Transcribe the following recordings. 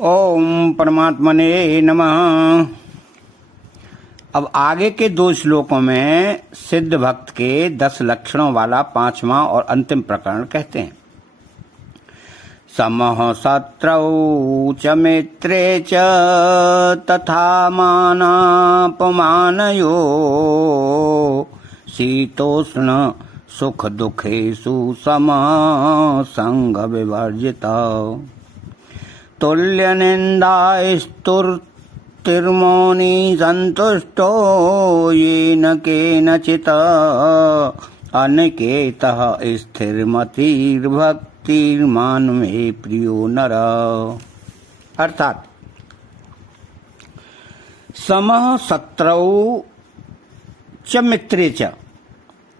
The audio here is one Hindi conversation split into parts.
ओम परमात्मने नमः। अब आगे के 2 श्लोकों में सिद्ध भक्त के 10 लक्षणों वाला 5वां और अंतिम प्रकरण कहते हैं। समः शत्रौ च मित्रे च तथा मानापमानयो शीतोष्ण सुख दुखेषु समः संग विवर्जितः तुल्य निंदास्तुतिर्मौनी संतुष्टो येन केनचित् अनिकेतः स्थिरमतिर्भक्तिर्मान में प्रियो नर। अर्थात समः शत्रौ च मित्रे च,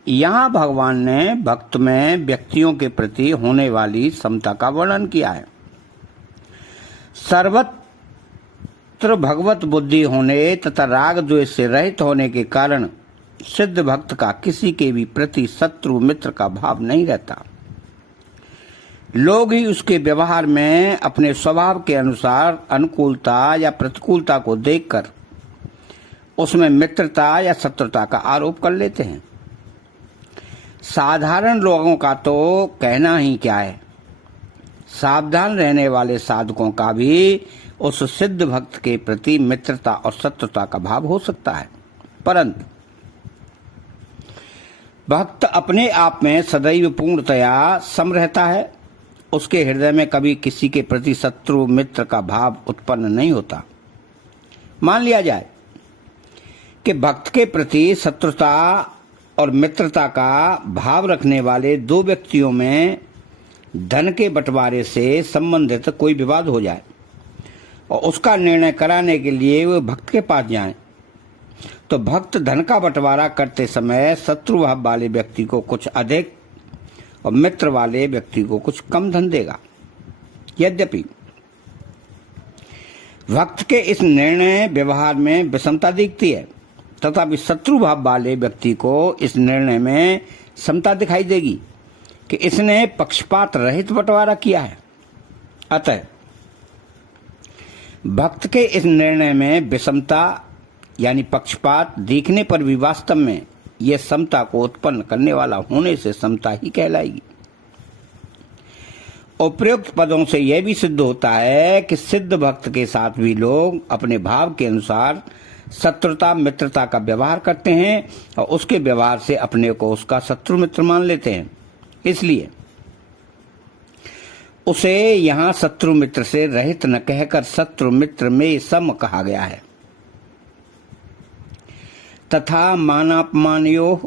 यहाँ भगवान ने भक्त में व्यक्तियों के प्रति होने वाली समता का वर्णन किया है। सर्वत्र भगवत बुद्धि होने तथा राग द्वेष से रहित होने के कारण सिद्ध भक्त का किसी के भी प्रति शत्रु मित्र का भाव नहीं रहता। लोग ही उसके व्यवहार में अपने स्वभाव के अनुसार अनुकूलता या प्रतिकूलता को देखकर उसमें मित्रता या शत्रुता का आरोप कर लेते हैं। साधारण लोगों का तो कहना ही क्या है, सावधान रहने वाले साधकों का भी उस सिद्ध भक्त के प्रति मित्रता और शत्रुता का भाव हो सकता है। परंतु भक्त अपने आप में सदैव पूर्णतया सम रहता है। उसके हृदय में कभी किसी के प्रति शत्रु मित्र का भाव उत्पन्न नहीं होता। मान लिया जाए कि भक्त के प्रति शत्रुता और मित्रता का भाव रखने वाले 2 व्यक्तियों में धन के बंटवारे से संबंधित कोई विवाद हो जाए और उसका निर्णय कराने के लिए वे भक्त के पास जाएं, तो भक्त धन का बंटवारा करते समय शत्रु भाव वाले व्यक्ति को कुछ अधिक और मित्र वाले व्यक्ति को कुछ कम धन देगा। यद्यपि भक्त के इस निर्णय व्यवहार में विषमता दिखती है, तथापि शत्रु भाव वाले व्यक्ति को इस निर्णय में समता दिखाई देगी कि इसने पक्षपात रहित बंटवारा किया है। अतः भक्त के इस निर्णय में विषमता यानी पक्षपात दिखने पर भी वास्तव में यह समता को उत्पन्न करने वाला होने से समता ही कहलाएगी। उपयुक्त पदों से यह भी सिद्ध होता है कि सिद्ध भक्त के साथ भी लोग अपने भाव के अनुसार शत्रुता मित्रता का व्यवहार करते हैं और उसके व्यवहार से अपने को उसका शत्रु मित्र मान लेते हैं। इसलिए उसे यहाँ शत्रु मित्र से रहित न कहकर शत्रु मित्र में सम कहा गया है। तथा मानापमानयोः,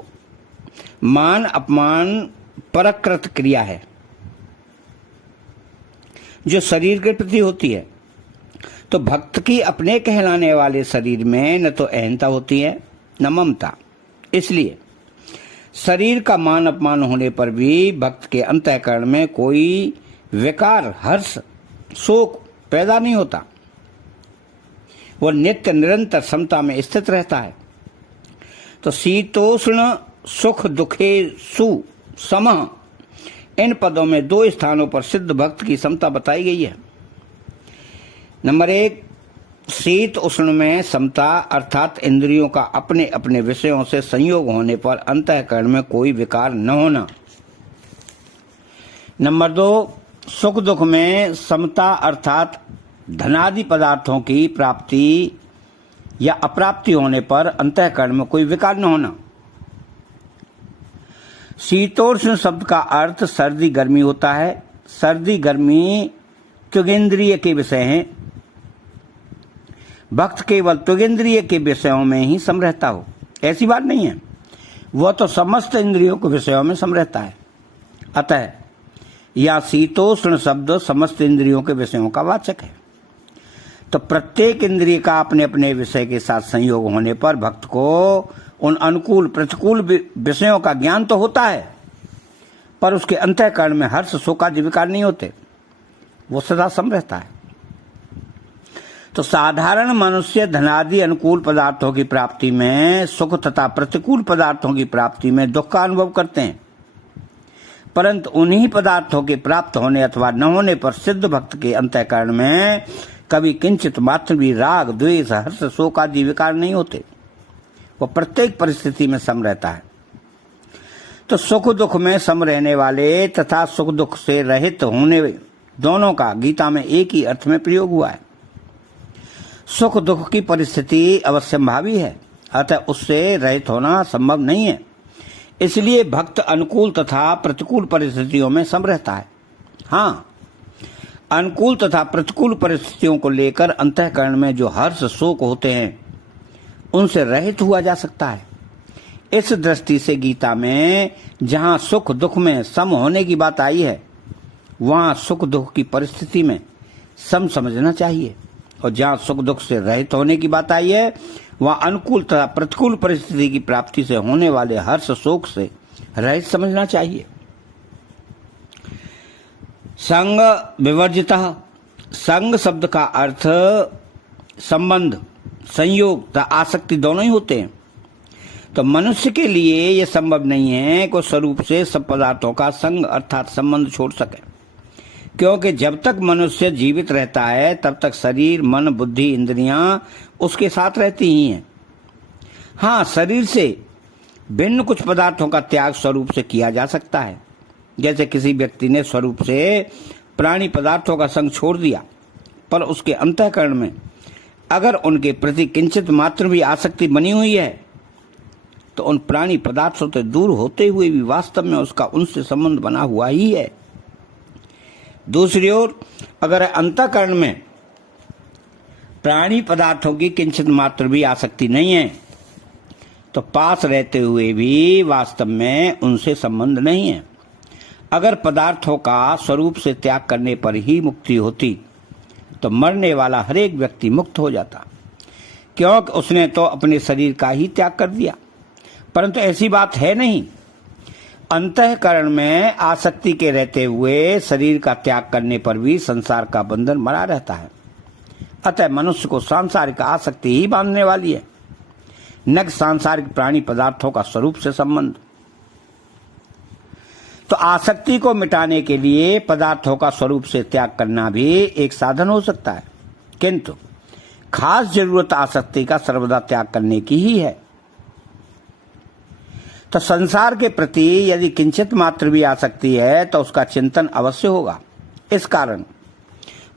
मान अपमान परकृत क्रिया है जो शरीर के प्रति होती है। तो भक्त की अपने कहलाने वाले शरीर में न तो अहंता होती है न ममता। इसलिए शरीर का मान अपमान होने पर भी भक्त के अंतःकरण में कोई विकार हर्ष शोक पैदा नहीं होता। वह नित्य निरंतर समता में स्थित रहता है। तो शीतोष्ण सुख दुखे सु समः, इन पदों में 2 स्थानों पर सिद्ध भक्त की समता बताई गई है। नंबर 1, शीत उष्ण में समता अर्थात इंद्रियों का अपने अपने विषयों से संयोग होने पर अंतःकरण में कोई विकार न होना। नंबर 2, सुख दुख में समता अर्थात धनादि पदार्थों की प्राप्ति या अप्राप्ति होने पर अंतःकरण में कोई विकार न होना। शीतोष्ण शब्द का अर्थ सर्दी गर्मी होता है। सर्दी गर्मी त्वगिंद्रिय के विषय हैं। भक्त केवल त्वगिंद्रिय के विषयों में ही सम रहता हो ऐसी बात नहीं है, वह तो समस्त इंद्रियों के विषयों में सम रहता है। अतः यह शीतोष्ण शब्द समस्त इंद्रियों के विषयों का वाचक है। तो प्रत्येक इंद्रिय का अपने अपने विषय के साथ संयोग होने पर भक्त को उन अनुकूल प्रतिकूल विषयों का ज्ञान तो होता है, पर उसके अंतःकरण में हर्ष शोक आदि विकार नहीं होते, वो सदा सम रहता है। तो साधारण मनुष्य धनादि अनुकूल पदार्थों की प्राप्ति में सुख तथा प्रतिकूल पदार्थों की प्राप्ति में दुख का अनुभव करते हैं, परंतु उन्हीं पदार्थों के प्राप्त होने अथवा न होने पर सिद्ध भक्त के अंतःकरण में कभी किंचित मात्र भी राग, द्वेष, हर्ष, शोक आदि विकार नहीं होते। वह प्रत्येक परिस्थिति में सम रहता है। तो सुख दुख में सम रहने वाले तथा सुख दुख से रहित होने दोनों का गीता में एक ही अर्थ में प्रयोग हुआ है। सुख दुख की परिस्थिति अवश्यंभावी है, अतः उससे रहित होना संभव नहीं है। इसलिए भक्त अनुकूल तथा प्रतिकूल परिस्थितियों में सम रहता है। हाँ, अनुकूल तथा प्रतिकूल परिस्थितियों को लेकर अंतःकरण में जो हर्ष शोक होते हैं उनसे रहित हुआ जा सकता है। इस दृष्टि से गीता में जहाँ सुख दुख में सम होने की बात आई है, वहाँ सुख दुख की परिस्थिति में सम समझना चाहिए, और जहाँ सुख दुख से रहित होने की बात आई है, वहाँ अनुकूल तथा प्रतिकूल परिस्थिति की प्राप्ति से होने वाले हर्ष शोक से रहित समझना चाहिए। संग विवर्जितः। संग शब्द का अर्थ संबंध, संयोग तथा आसक्ति दोनों ही होते हैं। तो मनुष्य के लिए यह संभव नहीं है कि स्वरूप से सब पदार्थों का संग अर्थात संबंध छोड़ सके, क्योंकि जब तक मनुष्य जीवित रहता है तब तक शरीर, मन, बुद्धि, इंद्रियां उसके साथ रहती ही हैं। हाँ, शरीर से भिन्न कुछ पदार्थों का त्याग स्वरूप से किया जा सकता है। जैसे किसी व्यक्ति ने स्वरूप से प्राणी पदार्थों का संग छोड़ दिया, पर उसके अंतःकरण में अगर उनके प्रति किंचित मात्र भी आसक्ति बनी हुई है, तो उन प्राणी पदार्थों से दूर होते हुए भी वास्तव में उसका उनसे संबंध बना हुआ ही है। दूसरी ओर अगर अंतःकरण में प्राणी पदार्थों की किंचित मात्र भी आसक्ति नहीं है, तो पास रहते हुए भी वास्तव में उनसे संबंध नहीं है। अगर पदार्थों का स्वरूप से त्याग करने पर ही मुक्ति होती, तो मरने वाला हर एक व्यक्ति मुक्त हो जाता, क्योंकि उसने तो अपने शरीर का ही त्याग कर दिया। परंतु ऐसी बात है नहीं। अंतःकरण में आसक्ति के रहते हुए शरीर का त्याग करने पर भी संसार का बंधन बना रहता है। अतः मनुष्य को सांसारिक आसक्ति ही बांधने वाली है, न कि सांसारिक प्राणी पदार्थों का स्वरूप से संबंध। तो आसक्ति को मिटाने के लिए पदार्थों का स्वरूप से त्याग करना भी एक साधन हो सकता है, किंतु खास जरूरत आसक्ति का सर्वदा त्याग करने की ही है। तो संसार के प्रति यदि किंचित मात्र भी आसक्ति है तो उसका चिंतन अवश्य होगा। इस कारण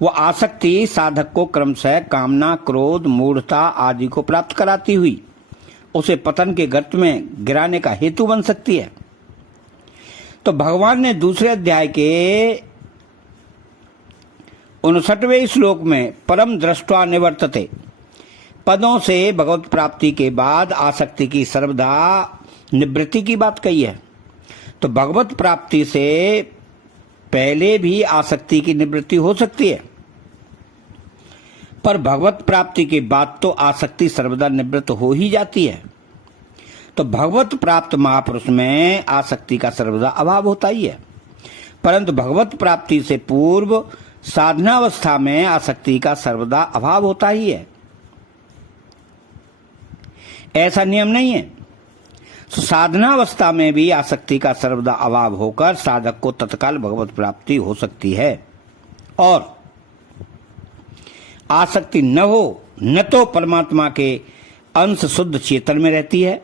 वो आसक्ति साधक को क्रमशः कामना, क्रोध, मूढ़ता आदि को प्राप्त कराती हुई उसे पतन के गर्त में गिराने का हेतु बन सकती है। तो भगवान ने दूसरे अध्याय के 59वें श्लोक में परम दृष्ट्वा निवर्तते पदों से भगवत प्राप्ति के बाद आसक्ति की सर्वदा निवृत्ति की बात कही है। तो भगवत प्राप्ति से पहले भी आसक्ति की निवृत्ति हो सकती है, पर भगवत प्राप्ति के बाद तो आसक्ति सर्वदा निवृत्त हो ही जाती है। तो भगवत प्राप्त महापुरुष में आसक्ति का सर्वदा अभाव होता ही है, परंतु भगवत प्राप्ति से पूर्व साधनावस्था में आसक्ति का सर्वदा अभाव होता ही है। ऐसा नियम नहीं है। तो साधनावस्था में भी आसक्ति का सर्वदा अभाव होकर साधक को तत्काल भगवत प्राप्ति हो सकती है, और आसक्ति न हो न तो परमात्मा के अंश शुद्ध चेतन में रहती है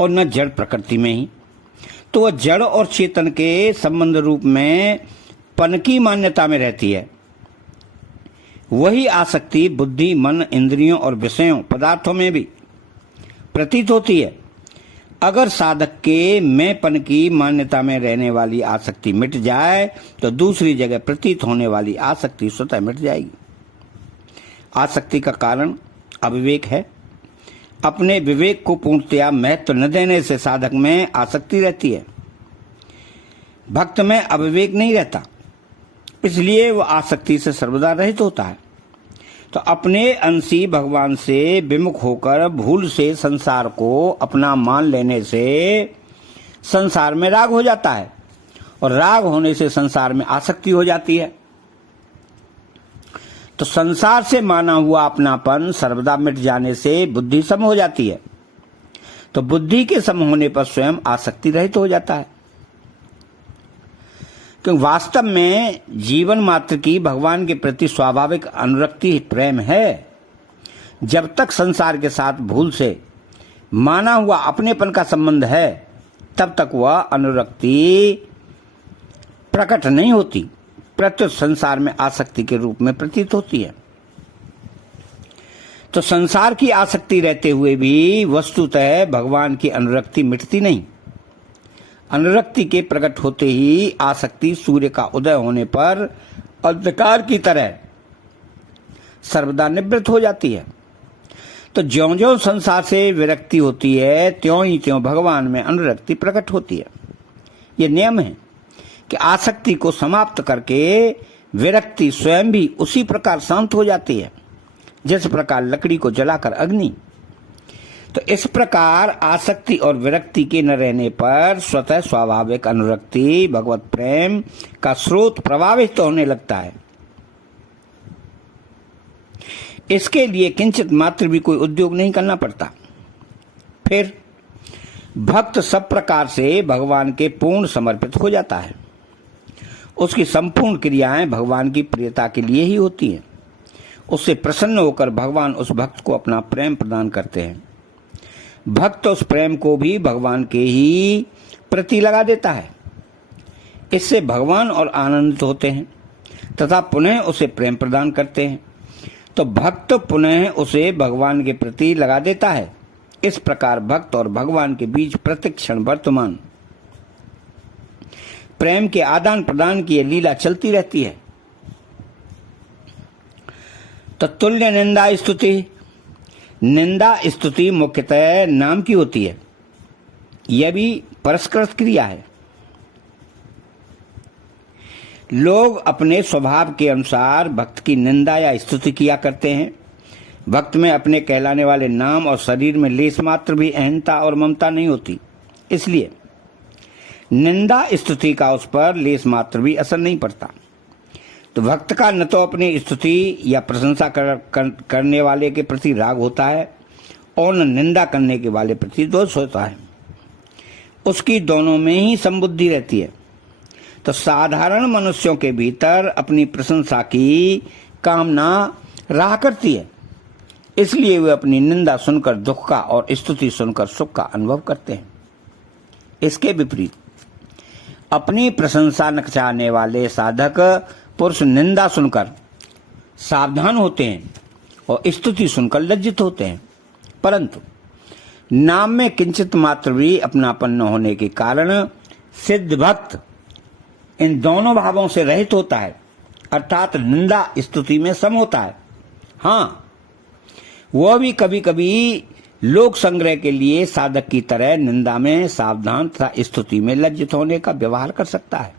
और न जड़ प्रकृति में ही। तो वह जड़ और चेतन के संबंध रूप में पन की मान्यता में रहती है। वही आसक्ति बुद्धि, मन, इंद्रियों और विषयों पदार्थों में भी प्रतीत होती है। अगर साधक के मैंपन की मान्यता में रहने वाली आसक्ति मिट जाए तो दूसरी जगह प्रतीत होने वाली आसक्ति स्वतः मिट जाएगी। आसक्ति का कारण अविवेक है। अपने विवेक को पूर्णतया महत्व न देने से साधक में आसक्ति रहती है। भक्त में अविवेक नहीं रहता, इसलिए वह आसक्ति से सर्वदा रहित होता है। तो अपने अंशी भगवान से विमुख होकर भूल से संसार को अपना मान लेने से संसार में राग हो जाता है, और राग होने से संसार में आसक्ति हो जाती है। तो संसार से माना हुआ अपनापन सर्वदा मिट जाने से बुद्धि सम हो जाती है। तो बुद्धि के सम होने पर स्वयं आसक्ति रहित हो जाता है। क्योंकि वास्तव में जीवन मात्र की भगवान के प्रति स्वाभाविक अनुरक्ति प्रेम है। जब तक संसार के साथ भूल से माना हुआ अपनेपन का संबंध है, तब तक वह अनुरक्ति प्रकट नहीं होती, प्रत्युत संसार में आसक्ति के रूप में प्रतीत होती है। तो संसार की आसक्ति रहते हुए भी वस्तुतः भगवान की अनुरक्ति मिटती नहीं। अनुरक्ति के प्रकट होते ही आसक्ति सूर्य का उदय होने पर अंधकार की तरह सर्वदा निवृत्त हो जाती है। तो ज्यों ज्यों संसार से विरक्ति होती है, त्यों ही त्यों भगवान में अनुरक्ति प्रकट होती है। यह नियम है कि आसक्ति को समाप्त करके विरक्ति स्वयं भी उसी प्रकार शांत हो जाती है जिस प्रकार लकड़ी को जलाकर अग्नि। तो इस प्रकार आसक्ति और विरक्ति के न रहने पर स्वतः स्वाभाविक अनुरक्ति भगवत प्रेम का स्रोत प्रभावित होने लगता है। इसके लिए किंचित मात्र भी कोई उद्योग नहीं करना पड़ता। फिर भक्त सब प्रकार से भगवान के पूर्ण समर्पित हो जाता है। उसकी संपूर्ण क्रियाएं भगवान की प्रियता के लिए ही होती हैं। उससे प्रसन्न होकर भगवान उस भक्त को अपना प्रेम प्रदान करते हैं। भक्त उस प्रेम को भी भगवान के ही प्रति लगा देता है। इससे भगवान और आनंदित होते हैं तथा पुनः उसे प्रेम प्रदान करते हैं। तो भक्त पुनः उसे भगवान के प्रति लगा देता है। इस प्रकार भक्त और भगवान के बीच प्रतिक्षण वर्तमान प्रेम के आदान प्रदान की लीला चलती रहती है। तो तुल्य निंदा स्तुति, निंदा स्तुति मुख्यतः नाम की होती है। यह भी परस्कृत क्रिया है। लोग अपने स्वभाव के अनुसार भक्त की निंदा या स्तुति किया करते हैं। भक्त में अपने कहलाने वाले नाम और शरीर में लेस मात्र भी अहंता और ममता नहीं होती, इसलिए निंदा स्तुति का उस पर लेस मात्र भी असर नहीं पड़ता। तो भक्त का न तो अपनी स्तुति या प्रशंसा करने वाले के प्रति राग होता है और न निंदा करने के वाले प्रति दोष होता है। उसकी दोनों में ही संबुद्धि रहती है। तो साधारण मनुष्यों के भीतर अपनी प्रशंसा की कामना रहा करती है, इसलिए वे अपनी निंदा सुनकर दुख का और स्तुति सुनकर सुख का अनुभव करते हैं। इसके विपरीत अपनी प्रशंसा न चाहने वाले साधक पुरुष निंदा सुनकर सावधान होते हैं और स्तुति सुनकर लज्जित होते हैं। परंतु नाम में किंचित मात्र भी अपनापन न होने के कारण सिद्ध भक्त इन दोनों भावों से रहित होता है, अर्थात निंदा स्तुति में सम होता है। हाँ, वह भी कभी कभी लोक संग्रह के लिए साधक की तरह निंदा में सावधान तथा स्तुति में लज्जित होने का व्यवहार कर सकता है।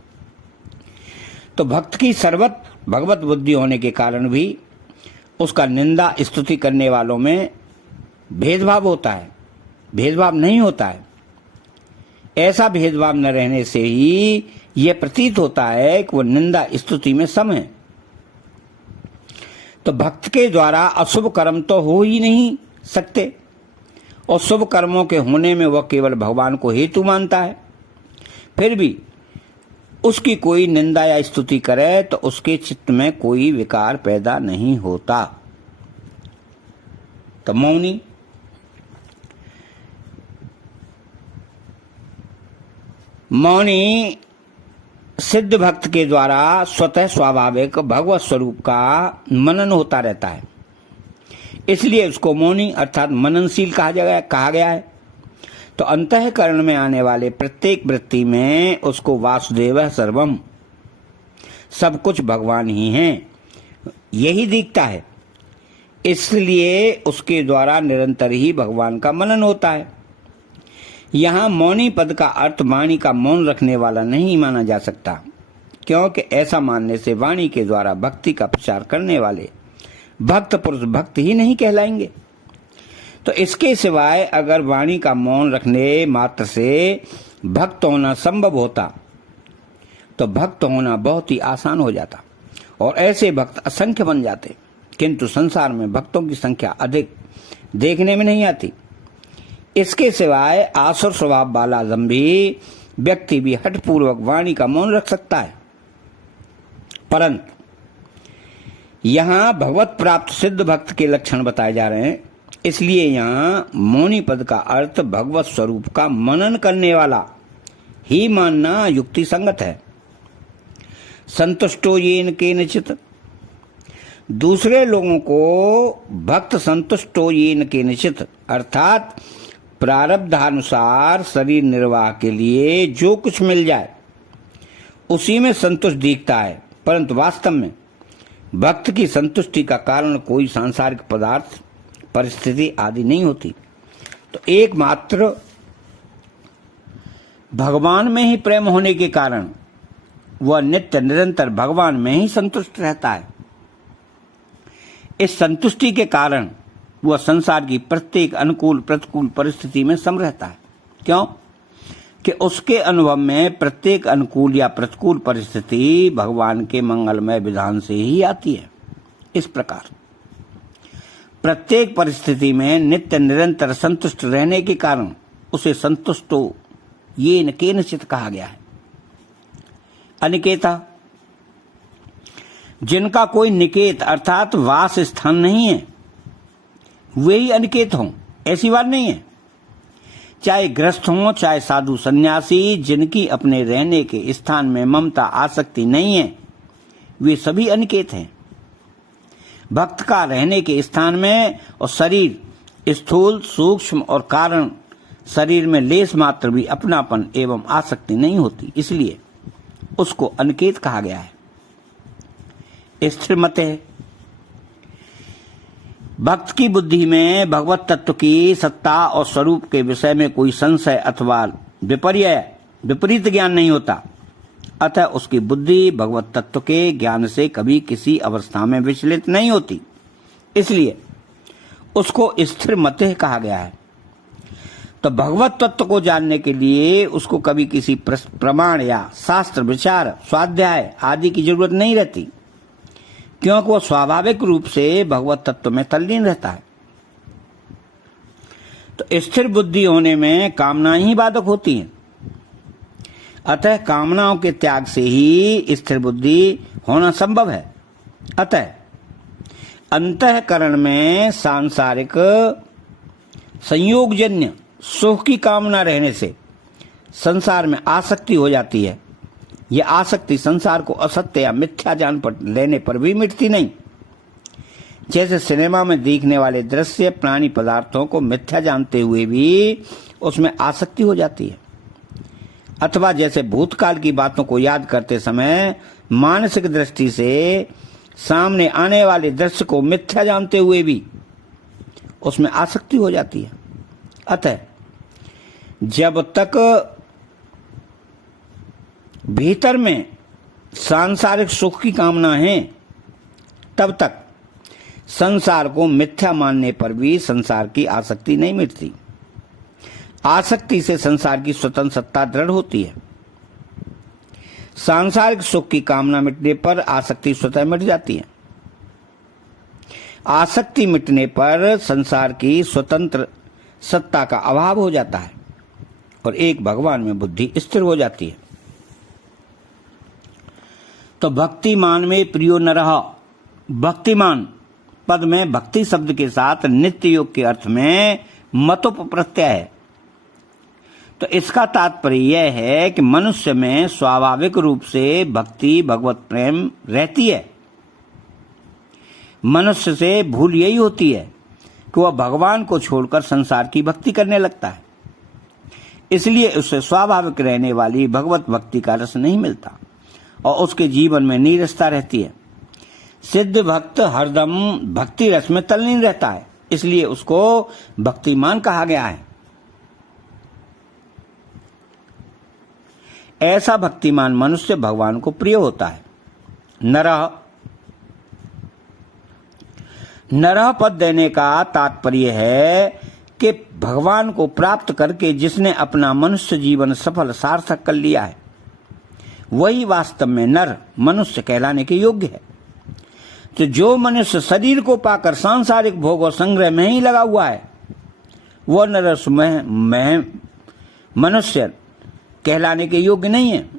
तो भक्त की सर्वत भगवत बुद्धि होने के कारण भी उसका निंदा स्तुति करने वालों में भेदभाव होता है, भेदभाव नहीं होता है। ऐसा भेदभाव न रहने से ही यह प्रतीत होता है कि वह निंदा स्तुति में सम है। तो भक्त के द्वारा अशुभ कर्म तो हो ही नहीं सकते और शुभ कर्मों के होने में वह केवल भगवान को हेतु मानता है। फिर भी उसकी कोई निंदा या स्तुति करे तो उसके चित्त में कोई विकार पैदा नहीं होता। तो मौनी सिद्ध भक्त के द्वारा स्वतः स्वाभाविक भगवत स्वरूप का मनन होता रहता है, इसलिए उसको मौनी अर्थात मननशील कहा गया है। तो अंतःकरण में आने वाले प्रत्येक वृत्ति में उसको वासुदेव सर्वम, सब कुछ भगवान ही हैं, यही दिखता है। इसलिए उसके द्वारा निरंतर ही भगवान का मनन होता है। यहाँ मौनी पद का अर्थ वाणी का मौन रखने वाला नहीं माना जा सकता, क्योंकि ऐसा मानने से वाणी के द्वारा भक्ति का प्रचार करने वाले भक्त पुरुष भक्त ही नहीं कहलाएंगे। तो इसके सिवाय अगर वाणी का मौन रखने मात्र से भक्त होना संभव होता तो भक्त होना बहुत ही आसान हो जाता और ऐसे भक्त असंख्य बन जाते। किंतु संसार में भक्तों की संख्या अधिक देखने में नहीं आती। इसके सिवाय आसुर स्वभाव वाला दंभी व्यक्ति भी हठपूर्वक वाणी का मौन रख सकता है, परंतु यहाँ भगवत प्राप्त सिद्ध भक्त के लक्षण बताए जा रहे हैं, इसलिए यहाँ मौनी पद का अर्थ भगवत स्वरूप का मनन करने वाला ही मानना युक्ति संगत है। संतुष्टो येन केनचित, दूसरे लोगों को भक्त संतुष्टो येन केनचित अर्थात प्रारब्धानुसार शरीर निर्वाह के लिए जो कुछ मिल जाए उसी में संतुष्ट दिखता है, परंतु वास्तव में भक्त की संतुष्टि का कारण कोई सांसारिक पदार्थ, परिस्थिति आदि नहीं होती। तो एकमात्र भगवान में ही प्रेम होने के कारण वह नित्य निरंतर भगवान में ही संतुष्ट रहता है। इस संतुष्टि के कारण वह संसार की प्रत्येक अनुकूल प्रतिकूल परिस्थिति में सम रहता है। क्यों? कि उसके अनुभव में प्रत्येक अनुकूल या प्रतिकूल परिस्थिति भगवान के मंगलमय विधान से ही आती है। इस प्रकार प्रत्येक परिस्थिति में नित्य निरंतर संतुष्ट रहने के कारण उसे संतुष्टो येन केनचित कहा गया है। अनिकेता, जिनका कोई निकेत अर्थात वास स्थान नहीं है वे ही अनिकेत हों, ऐसी बात नहीं है। चाहे गृहस्थ हों चाहे साधु सन्यासी, जिनकी अपने रहने के स्थान में ममता आसक्ति नहीं है वे सभी अनिकेत हैं। भक्त का रहने के स्थान में और शरीर स्थूल सूक्ष्म और कारण शरीर में लेस मात्र भी अपनापन एवं आसक्ति नहीं होती, इसलिए उसको अनिकेत कहा गया है। स्थिर मत है, भक्त की बुद्धि में भगवत तत्व की सत्ता और स्वरूप के विषय में कोई संशय अथवा विपरीत ज्ञान नहीं होता, अतः उसकी बुद्धि भगवत तत्व के ज्ञान से कभी किसी अवस्था में विचलित नहीं होती, इसलिए उसको स्थिर मत कहा गया है। तो भगवत तत्व को जानने के लिए उसको कभी किसी प्रमाण या शास्त्र विचार स्वाध्याय आदि की जरूरत नहीं रहती, क्योंकि वह स्वाभाविक रूप से भगवत तत्व में तल्लीन रहता है। तो स्थिर बुद्धि होने में कामनाएं ही बाधक होती हैं, अतः कामनाओं के त्याग से ही स्थिर बुद्धि होना संभव है। अतः अंतःकरण में सांसारिक संयोगजन्य सुख की कामना रहने से संसार में आसक्ति हो जाती है। यह आसक्ति संसार को असत्य या मिथ्या जान पर लेने पर भी मिटती नहीं। जैसे सिनेमा में देखने वाले दृश्य प्राणी पदार्थों को मिथ्या जानते हुए भी उसमें आसक्ति हो जाती है, अथवा जैसे भूतकाल की बातों को याद करते समय मानसिक दृष्टि से सामने आने वाले दृश्य को मिथ्या जानते हुए भी उसमें आसक्ति हो जाती है। अतः जब तक भीतर में सांसारिक सुख की कामना है तब तक संसार को मिथ्या मानने पर भी संसार की आसक्ति नहीं मिटती। आसक्ति से संसार की स्वतंत्र सत्ता दृढ़ होती है। सांसारिक सुख की कामना मिटने पर आसक्ति स्वतः मिट जाती है। आसक्ति मिटने पर संसार की स्वतंत्र सत्ता का अभाव हो जाता है और एक भगवान में बुद्धि स्थिर हो जाती है। तो भक्तिमान में प्रियो न रहा, भक्तिमान पद में भक्ति शब्द के साथ नित्य योग के अर्थ में मतुप प्रत्यय है। तो इसका तात्पर्य यह है कि मनुष्य में स्वाभाविक रूप से भक्ति भगवत प्रेम रहती है। मनुष्य से भूल यही होती है कि वह भगवान को छोड़कर संसार की भक्ति करने लगता है, इसलिए उसे स्वाभाविक रहने वाली भगवत भक्ति का रस नहीं मिलता और उसके जीवन में नीरसता रहती है। सिद्ध भक्त हरदम भक्ति रस में तल्लीन रहता है, इसलिए उसको भक्तिमान कहा गया है। ऐसा भक्तिमान मनुष्य भगवान को प्रिय होता है। नरह पद देने का तात्पर्य है कि भगवान को प्राप्त करके जिसने अपना मनुष्य जीवन सफल सार्थक कर लिया है वही वास्तव में नर मनुष्य कहलाने के योग्य है। तो जो मनुष्य शरीर को पाकर सांसारिक भोग और संग्रह में ही लगा हुआ है वह नरस में मनुष्य कहलाने के योग्य नहीं है।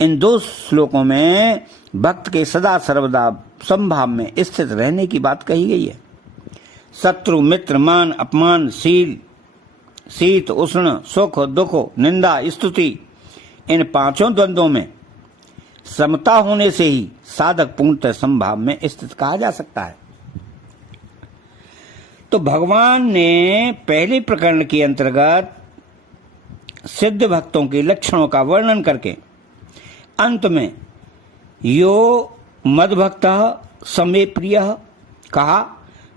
इन दो श्लोकों में भक्त के सदा सर्वदा समभाव में स्थित रहने की बात कही गई है। शत्रु मित्र मान अपमान शील शीत उष्ण सुख दुख निंदा स्तुति इन पांचों द्वंद्वों में समता होने से ही साधक पूर्णतः समभाव में स्थित कहा जा सकता है। तो भगवान ने पहले प्रकरण के अंतर्गत सिद्ध भक्तों के लक्षणों का वर्णन करके अंत में यो मद्भक्त समे प्रिय कहा।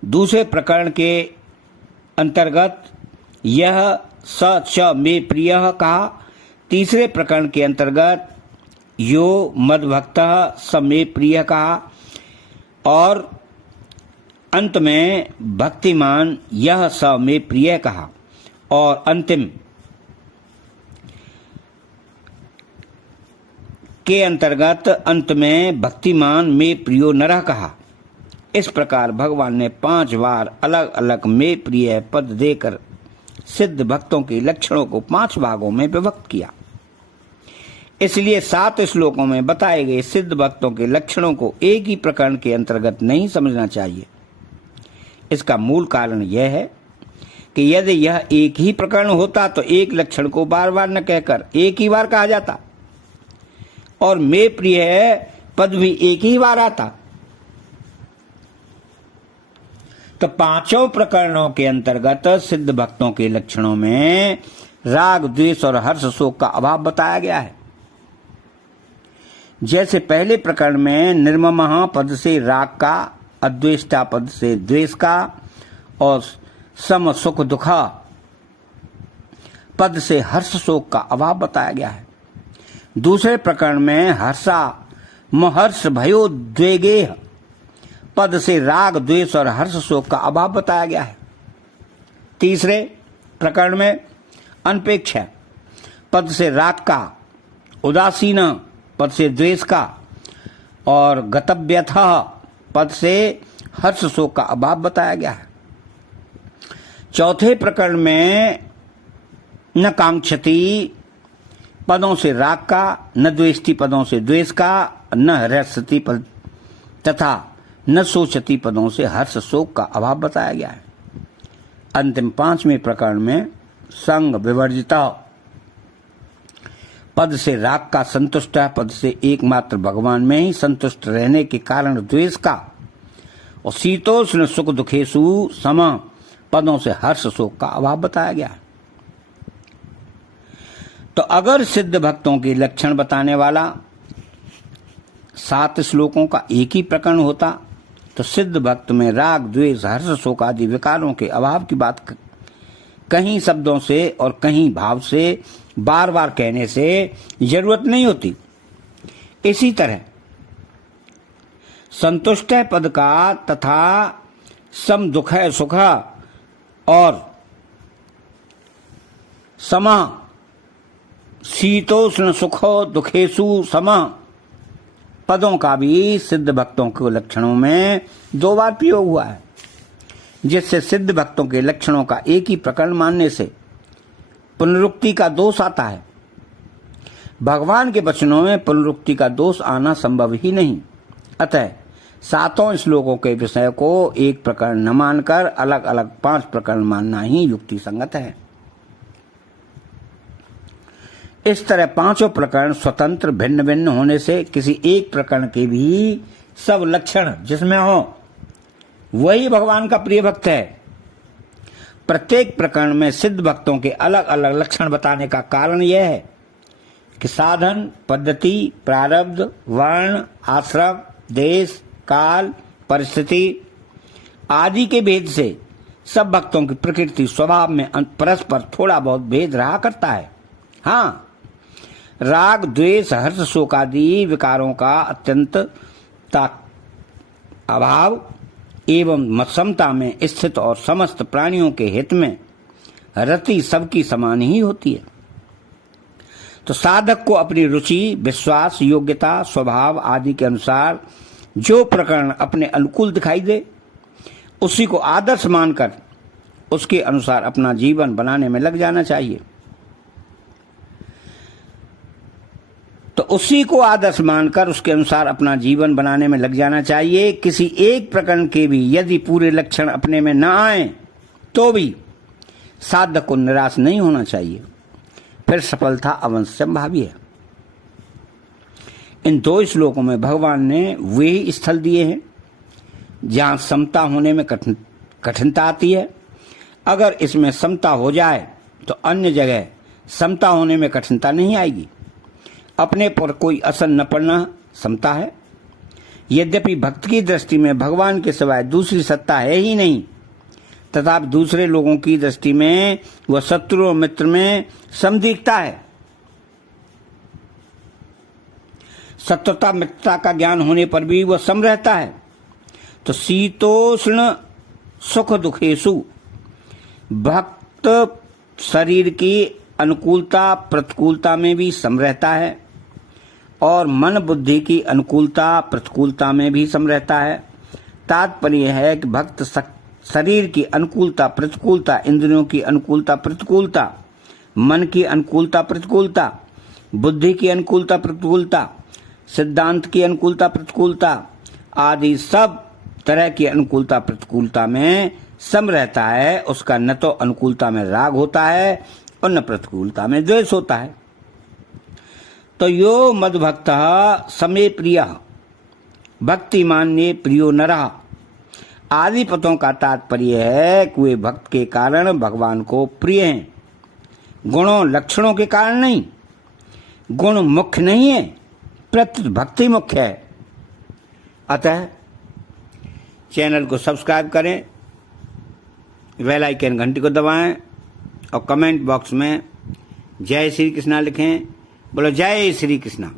दूसरे प्रकरण के अंतर्गत यह स च मे प्रिय कहा। तीसरे प्रकरण के अंतर्गत यो मद्भक्त समे प्रिय कहा और अंत में भक्तिमान यह स मे प्रिय कहा और अंतिम के अंतर्गत अंत में भक्तिमान में प्रियो नरः कहा। इस प्रकार भगवान ने 5 बार अलग अलग में प्रिय पद देकर सिद्ध भक्तों के लक्षणों को 5 भागों में विभक्त किया। इसलिए 7 श्लोकों में बताए गए सिद्ध भक्तों के लक्षणों को एक ही प्रकरण के अंतर्गत नहीं समझना चाहिए। इसका मूल कारण यह है कि यदि यह एक ही प्रकरण होता तो एक लक्षण को बार बार न कहकर एक ही बार कहा जाता और मे प्रिय पद भी एक ही बार आता। तो 5 प्रकरणों के अंतर्गत सिद्ध भक्तों के लक्षणों में राग द्वेष और हर्ष शोक का अभाव बताया गया है। जैसे पहले प्रकरण में निर्ममः पद से राग का, अद्वेष्टा पद से द्वेष का और सम सुख दुख पद से हर्ष शोक का अभाव बताया गया है। दूसरे प्रकरण में हर्षा महर्ष भयोद्वेगे पद से राग द्वेष और हर्ष शोक का अभाव बताया गया है। तीसरे प्रकरण में अनपेक्ष पद से राग का, उदासीन पद से द्वेष का और गतव्यथ पद से हर्ष शोक का अभाव बताया गया है। चौथे प्रकरण में न कांक्षति पदों से राग का, न द्वेष्टि पदों से द्वेष का, न हर्षति पद तथा न शोचति पदों से हर्ष शोक का अभाव बताया गया है। अंतिम 5वें प्रकरण में संग विवर्जिता पद से राग का, संतुष्ट पद से एकमात्र भगवान में ही संतुष्ट रहने के कारण द्वेष का और शीतोष्ण सुख दुखेशु सम पदों से हर्ष शोक का अभाव बताया गया है। तो अगर सिद्ध भक्तों के लक्षण बताने वाला 7 श्लोकों का एक ही प्रकरण होता तो सिद्ध भक्त में राग द्वेष हर्ष शोक आदि विकारों के अभाव की बात कहीं शब्दों से और कहीं भाव से बार बार कहने से जरूरत नहीं होती। इसी तरह संतुष्ट पद का तथा सम दुख सुख और समा शीतोष्ण सुखो दुखेशु सम पदों का भी सिद्ध भक्तों के लक्षणों में 2 बार प्रयोग हुआ है, जिससे सिद्ध भक्तों के लक्षणों का एक ही प्रकरण मानने से पुनरुक्ति का दोष आता है। भगवान के वचनों में पुनरुक्ति का दोष आना संभव ही नहीं। अतः 7 श्लोकों के विषय को एक प्रकरण न मानकर अलग अलग 5 प्रकरण मानना ही युक्ति संगत है। इस तरह 5 प्रकरण स्वतंत्र भिन्न भिन्न होने से किसी एक प्रकरण के भी सब लक्षण जिसमें हो वही भगवान का प्रिय भक्त है। प्रत्येक प्रकरण में सिद्ध भक्तों के अलग अलग लक्षण बताने का कारण यह है कि साधन, पद्धति, प्रारब्ध, वर्ण, आश्रम, देश, काल, परिस्थिति आदि के भेद से सब भक्तों की प्रकृति स्वभाव में परस्पर थोड़ा बहुत भेद रहा करता है। हाँ, राग द्वेष हर्ष शोक आदि विकारों का अत्यंत अभाव एवं समता में स्थित और समस्त प्राणियों के हित में रति सबकी समान ही होती है। तो साधक को अपनी रुचि, विश्वास, योग्यता, स्वभाव आदि के अनुसार जो प्रकरण अपने अनुकूल दिखाई दे उसी को आदर्श मानकर उसके अनुसार अपना जीवन बनाने में लग जाना चाहिए। तो उसी को आदर्श मानकर उसके अनुसार अपना जीवन बनाने में लग जाना चाहिए। किसी एक प्रकरण के भी यदि पूरे लक्षण अपने में न आए तो भी साधक को निराश नहीं होना चाहिए, फिर सफलता अवश्य संभावी है। इन 2 श्लोकों में भगवान ने वे ही स्थल दिए हैं जहां समता होने में कठिनता आती है। अगर इसमें समता हो जाए तो अन्य जगह समता होने में कठिनता नहीं आएगी। अपने पर कोई असर न पड़ना समता है। यद्यपि भक्त की दृष्टि में भगवान के सिवाय दूसरी सत्ता है ही नहीं, तथापि दूसरे लोगों की दृष्टि में वह शत्रु और मित्र में सम दिखता है। शत्रुता मित्रता का ज्ञान होने पर भी वह सम रहता है। तो शीतोष्ण सुख दुखेशु भक्त शरीर की अनुकूलता प्रतिकूलता में भी सम रहता है और मन बुद्धि की अनुकूलता प्रतिकूलता में भी सम रहता है। तात्पर्य है कि भक्त शरीर की अनुकूलता प्रतिकूलता, इंद्रियों की अनुकूलता प्रतिकूलता, मन की अनुकूलता प्रतिकूलता, बुद्धि की अनुकूलता प्रतिकूलता, सिद्धांत की अनुकूलता प्रतिकूलता आदि सब तरह की अनुकूलता प्रतिकूलता में सम रहता है। उसका न तो अनुकूलता में राग होता है और न प्रतिकूलता में द्वेष होता है। तो यो मद्भक्तः समे प्रियः भक्तिमान्ये प्रियो नरः आदि पदों का तात्पर्य है कि वे भक्त के कारण भगवान को प्रिय हैं, गुणों लक्षणों के कारण नहीं। गुण मुख्य नहीं है, प्रत्युत भक्ति मुख्य है। अतः चैनल को सब्सक्राइब करें, बेल आइकन घंटी को दबाएं और कमेंट बॉक्स में जय श्री कृष्णा लिखें। बोलो जय श्री कृष्णा।